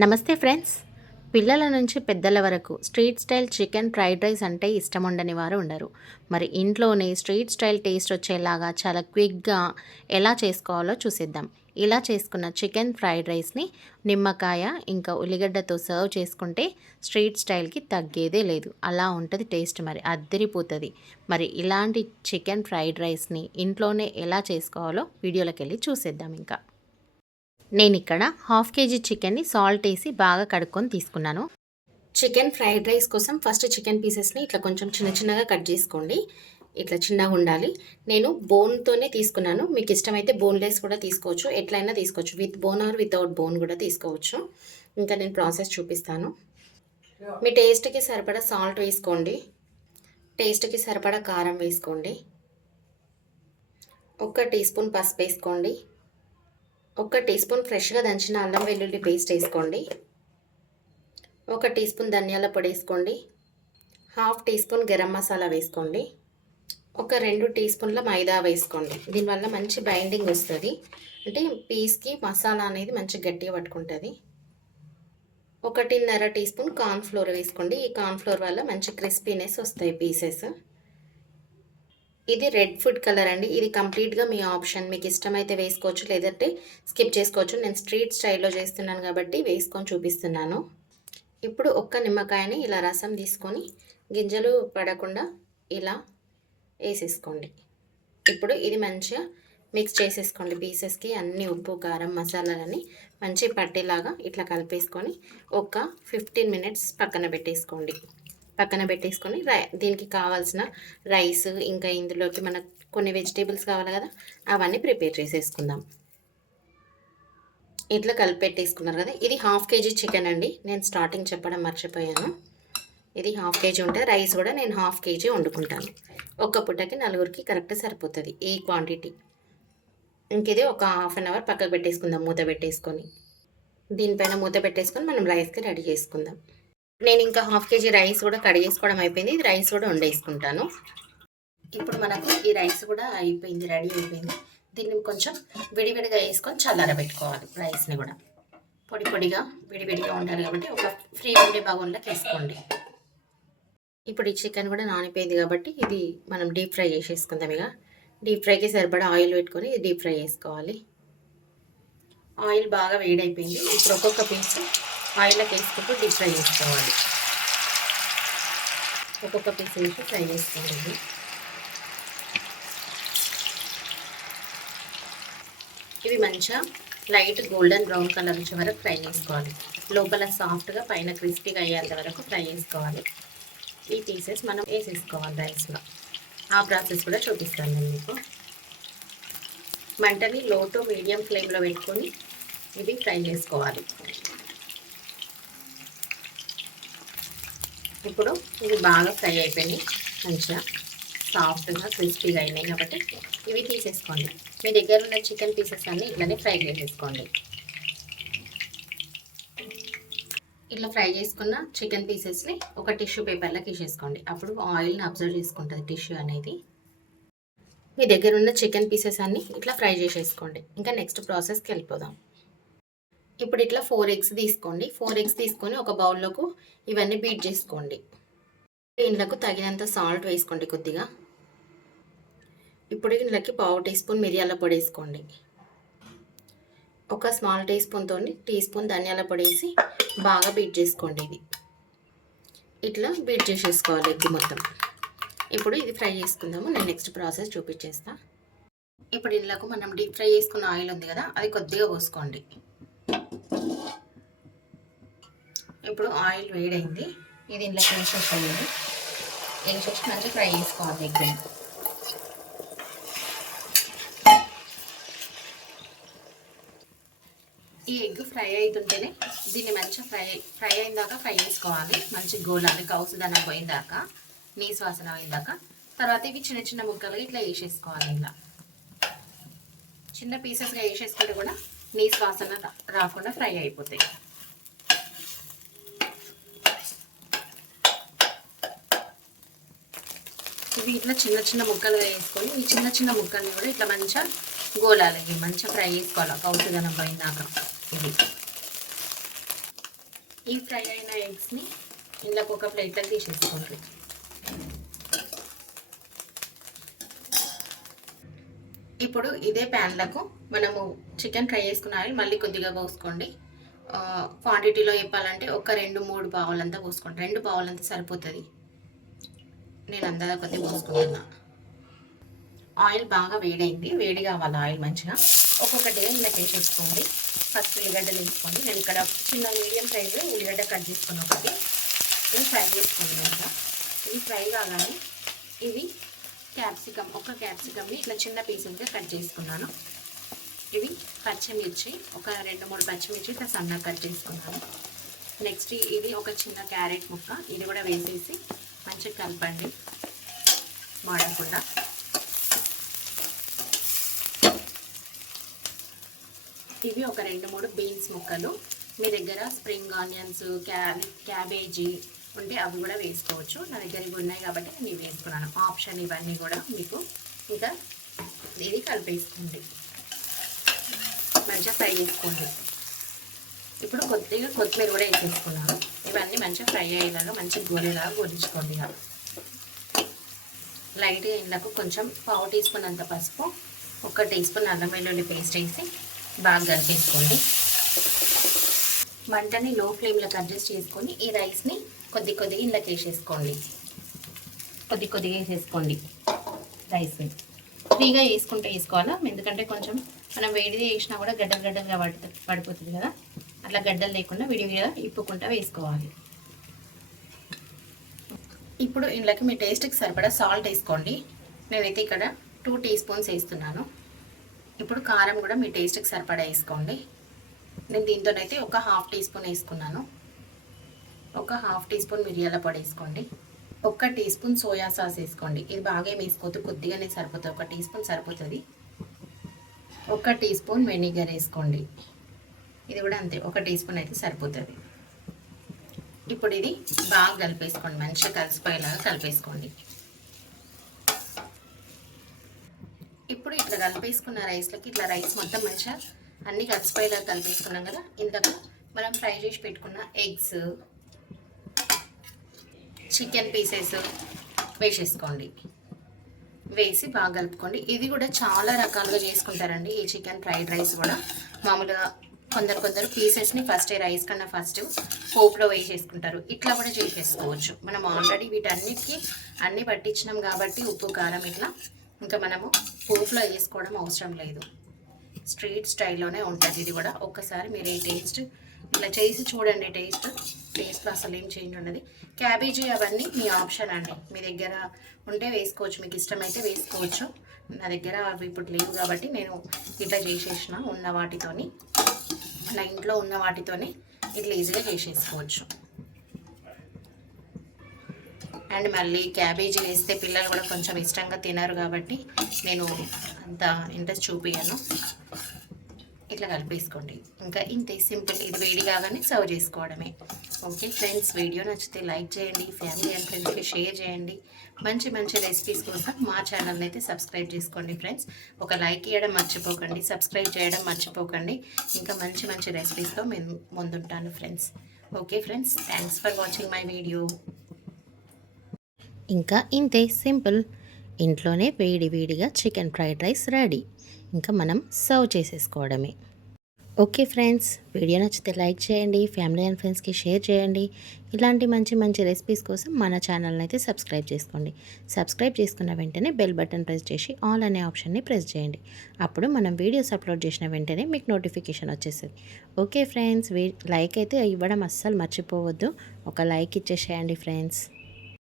నమస్తే ఫ్రెండ్స్. పిల్లల నుంచి పెద్దల వరకు street style chicken fried rice అంటే ఇష్టం ఉండని వారు ఉండరు. మరి ఇంట్లోనే స్ట్రీట్ స్టైల్ టేస్ట్ వచ్చేలాగా చాలా క్విక్గా ఎలా చేసుకోవాలో చూసేద్దాం. ఇలా చేసుకున్న చికెన్ ఫ్రైడ్ రైస్ని నిమ్మకాయ ఇంకా ఉల్లిగడ్డతో సర్వ్ చేసుకుంటే స్ట్రీట్ స్టైల్కి తగ్గేదే లేదు. అలా ఉంటుంది టేస్ట్ మరి అద్దరిపోతుంది. మరి ఇలాంటి చికెన్ ఫ్రైడ్ రైస్ని ఇంట్లోనే ఎలా చేసుకోవాలో వీడియోలోకి వెళ్ళి చూసేద్దాం ఇంకా. నేను ఇక్కడ హాఫ్ కేజీ చికెన్ని సాల్ట్ వేసి బాగా కడుక్కొని తీసుకున్నాను. చికెన్ ఫ్రైడ్ రైస్ కోసం ఫస్ట్ చికెన్ పీసెస్ని ఇట్లా కొంచెం చిన్న చిన్నగా కట్ చేసుకోండి. ఇట్లా చిన్నగా ఉండాలి. నేను బోన్తోనే తీసుకున్నాను. మీకు ఇష్టమైతే బోన్లెస్ కూడా తీసుకోవచ్చు. ఎట్లయినా తీసుకోవచ్చు. With bone or without bone కూడా తీసుకోవచ్చు. ఇంకా నేను ప్రాసెస్ చూపిస్తాను. మీ టేస్ట్కి సరిపడా సాల్ట్ వేసుకోండి. టేస్ట్కి సరిపడా కారం వేసుకోండి. ఒక టీ స్పూన్ పసుపు వేసుకోండి. ఒక టీ స్పూన్ ఫ్రెష్గా దంచిన అల్లం వెల్లుల్లి పేస్ట్ వేసుకోండి. ఒక టీ స్పూన్ ధనియాల పొడి వేసుకోండి. Half teaspoon garam masala వేసుకోండి. ఒక రెండు టీ స్పూన్ల మైదా వేసుకోండి. దీనివల్ల మంచి బైండింగ్ వస్తుంది. అంటే పీస్కి మసాలా అనేది మంచి గట్టిగా పట్టుకుంటుంది. ఒకటిన్నర టీ స్పూన్ కార్న్ ఫ్లోర్ వేసుకోండి. ఈ కార్న్ఫ్లోర్ వల్ల మంచి క్రిస్పీనెస్ వస్తాయి పీసెస్. ఇది రెడ్ ఫుడ్ కలర్ అండి. ఇది కంప్లీట్గా మీ ఆప్షన్. మీకు ఇష్టమైతే వేసుకోవచ్చు లేదంటే స్కిప్ చేసుకోవచ్చు. నేను స్ట్రీట్ స్టైల్లో చేస్తున్నాను కాబట్టి వేసుకొని చూపిస్తున్నాను. ఇప్పుడు ఒక్క నిమ్మకాయని ఇలా రసం తీసుకొని గింజలు పడకుండా ఇలా వేసేసుకోండి. ఇప్పుడు ఇది మంచిగా మిక్స్ చేసేసుకోండి. పీసెస్కి అన్ని ఉప్పు కారం మసాలాలన్నీ మంచి పట్టేలాగా ఇట్లా కలిపేసుకొని ఒక ఫిఫ్టీన్ మినిట్స్ పక్కన పెట్టేసుకోండి. పక్కన పెట్టేసుకొని రై దీనికి కావాల్సిన రైస్ ఇంకా ఇందులోకి మనకు కొన్ని వెజిటేబుల్స్ కావాలి కదా అవన్నీ ప్రిపేర్ చేసేసుకుందాం. ఇట్లా కలిపి పెట్టేసుకున్నారు కదా ఇది హాఫ్ కేజీ చికెన్ అండి నేను స్టార్టింగ్ చెప్పడం మర్చిపోయాను. ఇది హాఫ్ కేజీ ఉంటే రైస్ కూడా నేను హాఫ్ కేజీ వండుకుంటాను. ఒక్క పుట్టకి నలుగురికి కరెక్ట్ సరిపోతుంది ఈ క్వాంటిటీ. ఇంక ఇది ఒక హాఫ్ అన్ అవర్ పక్కకు పెట్టేసుకుందాం మూత పెట్టేసుకొని. దీనిపైన మూత పెట్టేసుకొని మనం రైస్కి రెడీ చేసుకుందాం. నేను ఇంకా హాఫ్ కేజీ రైస్ కూడా కడిగేసుకోవడం అయిపోయింది. ఇది రైస్ కూడా వండేసుకుంటాను. ఇప్పుడు మనకు ఈ రైస్ కూడా అయిపోయింది రెడీ అయిపోయింది. దీన్ని కొంచెం విడివిడిగా వేసుకొని చల్లారబెట్టుకోవాలి రైస్ని కూడా. పొడి పొడిగా విడివిడిగా ఉండాలి కాబట్టి ఒక ఫ్రీ ఉండే బగోన్లోకి వేసుకోండి. ఇప్పుడు ఈ చికెన్ కూడా నానిపోయింది కాబట్టి ఇది మనం డీప్ ఫ్రై చేసేసుకుందాం ఇక. డీప్ ఫ్రైకి సరిపడా ఆయిల్ పెట్టుకొని డీప్ ఫ్రై చేసుకోవాలి ఆయిల్ బాగా వేడైపోయింది. ఇప్పుడు ఒక్కొక్క పీస్ ఆయిల్లోకి వేసుకుంటూ డీప్ ఫ్రై చేసుకోవాలి. ఒక్కొక్క పీస్ వేసి ఫ్రై చేసుకోవాలి. ఇవి మంచిగా లైట్ గోల్డెన్ బ్రౌన్ కలర్ వచ్చే వరకు ఫ్రై చేసుకోవాలి. లోపల సాఫ్ట్గా పైన క్రిస్పీగా అయ్యేంత వరకు ఫ్రై చేసుకోవాలి. ఈ పీసెస్ మనం వేసేసుకోవాలి రైస్లో ఆ ప్రాసెస్ కూడా చూపిస్తాను నేను మీకు. మంటని లో టు మీడియం ఫ్లేమ్లో పెట్టుకొని ఇవి ఫ్రై చేసుకోవాలి. ఇప్పుడు ఇవి బాగా ఫ్రై అయిపోయినాయి. మంచిగా సాఫ్ట్గా క్రిస్పీగా అయినాయి కాబట్టి ఇవి తీసేసుకోండి. మీ దగ్గర ఉన్న చికెన్ పీసెస్ అన్నీ ఇట్లనే ఫ్రై చేసేసుకోండి. ఇట్లా ఫ్రై చేసుకున్న చికెన్ పీసెస్ని ఒక టిష్యూ పేపర్లోకి వేసేసుకోండి అప్పుడు ఆయిల్ని అబ్జర్వ్ చేసుకుంటుంది టిష్యూ అనేది. మీ దగ్గర ఉన్న చికెన్ పీసెస్ అన్నీ ఇట్లా ఫ్రై చేసేసుకోండి. ఇంకా నెక్స్ట్ ప్రాసెస్కి వెళ్ళిపోదాం. ఇప్పుడు ఇట్లా ఫోర్ ఎగ్స్ తీసుకోండి. ఫోర్ ఎగ్స్ తీసుకొని ఒక బౌల్లోకి ఇవన్నీ బీట్ చేసుకోండి. ఇండ్లకు తగినంత సాల్ట్ వేసుకోండి కొద్దిగా. ఇప్పుడు ఇండ్లకి పావు టీ స్పూన్ మిరియాల పొడి వేసుకోండి. ఒక స్మాల్ టీ స్పూన్తో టీ స్పూన్ ధనియాల పొడి వేసి బాగా బీట్ చేసుకోండి ఇది. ఇట్లా బీట్ చేసేసుకోవాలి ఎగ్ మొత్తం. ఇప్పుడు ఇది ఫ్రై చేసుకుందాము. నేను నెక్స్ట్ ప్రాసెస్ చూపించేస్తా. ఇప్పుడు ఇందులోకి మనం డీప్ ఫ్రై చేసుకున్న ఆయిల్ ఉంది కదా అది కొద్దిగా పోసుకోండి. ఇప్పుడు ఆయిల్ వేడైంది. ఇది ఇందులోకి వేసేసుకోండి వేసేసి మంచిగా ఫ్రై చేసుకోవాలి ఎగ్ ఈ ఎగ్ ఫ్రై అవుతుంటేనే దీన్ని మంచిగా ఫ్రై ఫ్రై అయిన దాకా ఫ్రై చేసుకోవాలి. మంచి గోలాలి కౌసుదన పోయిందాక నీసు వాసన పోయిందాక తర్వాత ఇవి చిన్న చిన్న ముక్కలుగా ఇట్లా వేసేసుకోవాలి ఇలా చిన్న పీసెస్గా వేసేసుకుంటే కూడా నీసు వాసన రాకుండా ఫ్రై అయిపోతాయి. ఇవి ఇట్లా చిన్న చిన్న ముక్కలుగా వేసుకొని ఈ చిన్న చిన్న ముక్కల్ని కూడా ఇట్లా మంచిగా గోలాలి. ఇవి మంచిగా ఫ్రై చేసుకోవాలి. కౌసుదనం పోయిందాక ఇది ఈ ఫ్రై అయిన ఎగ్స్ని ఇందులోకి ఒక ప్లేట్లో తీసేసుకోండి ఇప్పుడు ఇదే ప్యాన్లకు మనము చికెన్ ఫ్రై చేసుకున్న ఆయిల్ మళ్ళీ కొద్దిగా పోసుకోండి. క్వాంటిటీలో చెప్పాలంటే ఒక రెండు మూడు పావులంతా పోసుకోండి. రెండు పావులంతా సరిపోతుంది. నేను అందాక కొద్దిగా పోసుకుంటున్నా ఆయిల్ బాగా వేడైంది. వేడి కావాలి ఆయిల్ మంచిగా? ఒక్కొక్కటి ఇలా వేసేసుకోండి ఫస్ట్ ఉల్లిగడ్డలు వేసుకోండి. నేను ఇక్కడ చిన్న మీడియం సైజు ఉల్లిగడ్డ కట్ చేసుకుని ఒకటి. ఇది ఫ్రై చేసుకోండి ఇంకా ఇది ఫ్రై కాగానే ఇది క్యాప్సికమ్ ఒక క్యాప్సికమ్ని ఇట్లా చిన్న పీసెస్గా కట్ చేసుకున్నాను. ఇవి పచ్చిమిర్చి ఒక రెండు మూడు పచ్చిమిర్చి ఇట్లా సన్నగా కట్ చేసుకున్నాను. నెక్స్ట్ ఇది ఒక చిన్న క్యారెట్ ముక్క. ఇది కూడా వేసేసి మంచిగా కలపండి మాడకుండా. ఇవి ఒక రెండు మూడు బీన్స్ ముక్కలు. మీ దగ్గర స్ప్రింగ్ ఆనియన్స్ క్యా క్యాబేజీ ఉంటే అవి కూడా వేసుకోవచ్చు. నా దగ్గర ఇవి ఉన్నాయి కాబట్టి నేను వేసుకున్నాను. ఆప్షన్ ఇవన్నీ కూడా మీకు ఇంకా ఇది కలిపేసుకోండి. మంచిగా ఫ్రై చేసుకోండి. ఇప్పుడు కొద్దిగా కొత్తిమీర కూడా వేసేసుకున్నాను. ఇవన్నీ మంచిగా ఫ్రై అయ్యేలాగా మంచి గోలేలాగా గోలించుకోండి ఇక. లైట్గా కొంచెం పావు టీ స్పూన్ అంత పసుపు ఒక టీ స్పూన్ అల్లం వెల్లుల్లి పేస్ట్ వేసి బాగా కలిపేసుకోండి. మంటని లో ఫ్లేమ్లోకి అడ్జస్ట్ చేసుకొని ఈ రైస్ని కొద్ది కొద్దిగా ఇంట్లోకి వేసేసుకోండి. కొద్ది కొద్దిగా వేసేసుకోండి రైస్ని. ఫ్రీగా వేసుకుంటే వేసుకోవాలా? ఎందుకంటే కొంచెం మనం వేడిది వేసినా కూడా గడ్డలు గడ్డలుగా పడి పడిపోతుంది కదా. అట్లా గడ్డలు లేకుండా విడివిడిగా ఇప్పుకుంటా వేసుకోవాలి. ఇప్పుడు ఇందులోకి మీ టేస్ట్కి సరిపడా సాల్ట్ వేసుకోండి. నేనైతే ఇక్కడ టూ టీ స్పూన్స్ వేస్తున్నాను. ఇప్పుడు కారం కూడా మీ టేస్ట్కి సరిపడా వేసుకోండి. నేను దీంతోనైతే ఒక హాఫ్ టీ స్పూన్ వేసుకున్నాను. ఒక హాఫ్ టీ స్పూన్ మిరియాల పొడి వేసుకోండి. ఒక టీ స్పూన్ సోయా సాస్ వేసుకోండి. ఇది బాగా ఏమి వేసుకోవద్దు కొద్దిగానే సరిపోతుంది. ఒక టీ స్పూన్ సరిపోతుంది. ఒక టీ స్పూన్ వెనిగర్ వేసుకోండి. ఇది కూడా అంతే ఒక టీ స్పూన్ అయితే సరిపోతుంది. ఇప్పుడు ఇది బాగా కలిపేసుకోండి మంచిగా కలిసిపోయేలాగా కలిపేసుకోండి. ఇప్పుడు ఇట్లా కలిపేసుకున్న రైస్లోకి ఇట్లా రైస్ మొత్తం మంచిగా అన్నీ కలిసిపోయేలాగా కలిపేసుకున్నాం కదా ఇందాక మనం ఫ్రై చేసి పెట్టుకున్న ఎగ్స్ చికెన్ పీసెస్ వేసేసుకోండి. వేసి బాగా కలుపుకోండి. ఇది కూడా చాలా రకాలుగా చేసుకుంటారండి ఈ చికెన్ ఫ్రైడ్ రైస్ కూడా. మామూలుగా కొందరు కొందరు పీసెస్ని ఫస్ట్ రైస్ కన్నా ఫస్ట్ పోపులో వేసేసుకుంటారు. ఇట్లా కూడా చేసేసుకోవచ్చు. మనం ఆల్రెడీ వీటన్నిటికీ అన్నీ పట్టించినాం కాబట్టి ఉప్పు కారం ఇట్లా ఇంకా మనము పోపులో వేసుకోవడం అవసరం లేదు. స్ట్రీట్ స్టైల్లోనే ఉంటుంది ఇది కూడా. ఒక్కసారి మీరు ఈ టేస్ట్ ఇట్లా చేసి చూడండి టేస్ట్ టేస్ట్లో అసలు ఏం చేంజ్ ఉండదు. క్యాబేజీ అవన్నీ మీ ఆప్షన్ అండి. మీ దగ్గర ఉంటే వేసుకోవచ్చు. మీకు ఇష్టమైతే వేసుకోవచ్చు. నా దగ్గర అవి ఇప్పుడు లేవు కాబట్టి నేను ఇట్లా చేసేసిన ఉన్న వాటితోని. మన ఇంట్లో ఉన్న వాటితోనే ఇట్లా ఈజీగా చేసేసుకోవచ్చు. అండ్ మళ్ళీ క్యాబేజీ వేస్తే పిల్లలు కూడా కొంచెం ఇష్టంగా తినరు కాబట్టి నేను అంత ఇంట్రెస్ట్ చూపించాను ఇట్లా కలిపేసుకోండి. ఇంకా ఇంతే సింపుల్ ఇది వేడి కాగానే సర్వ్ చేసుకోవడమే. ఓకే ఫ్రెండ్స్ వీడియో నచ్చితే లైక్ చేయండి ఫ్యామిలీ అండ్ ఫ్రెండ్స్కి షేర్ చేయండి. మంచి మంచి రెసిపీస్ కోసం మా ఛానల్ని అయితే సబ్స్క్రైబ్ చేసుకోండి ఫ్రెండ్స్. ఒక లైక్ ఇవ్వడం మర్చిపోకండి సబ్స్క్రైబ్ చేయడం మర్చిపోకండి. ఇంకా మంచి మంచి రెసిపీస్తో మేము ముందుంటాను friends. Okay friends thanks for watching my video ఇంకా ఇంతే సింపుల్. ఇంట్లోనే వేడి వేడిగా చికెన్ ఫ్రైడ్ రైస్ రెడీ ఇంకా మనం సర్వ్ చేసేసుకోవడమే. ఓకే ఫ్రెండ్స్ వీడియో నచ్చితే లైక్ చేయండి ఫ్యామిలీ అండ్ ఫ్రెండ్స్కి షేర్ చేయండి. ఇలాంటి మంచి మంచి రెసిపీస్ కోసం మన ఛానల్ని అయితే సబ్స్క్రైబ్ చేసుకోండి. సబ్స్క్రైబ్ చేసుకున్న వెంటనే బెల్ బటన్ ప్రెస్ చేసి ఆల్ అనే ఆప్షన్ని ప్రెస్ చేయండి. అప్పుడు మనం వీడియోస్ అప్లోడ్ చేసిన వెంటనే మీకు నోటిఫికేషన్ వచ్చేస్తుంది. ఓకే ఫ్రెండ్స్ లైక్ అయితే ఇవ్వడం అస్సలు మర్చిపోవద్దు. ఒక లైక్ ఇచ్చేసేయండి ఫ్రెండ్స్.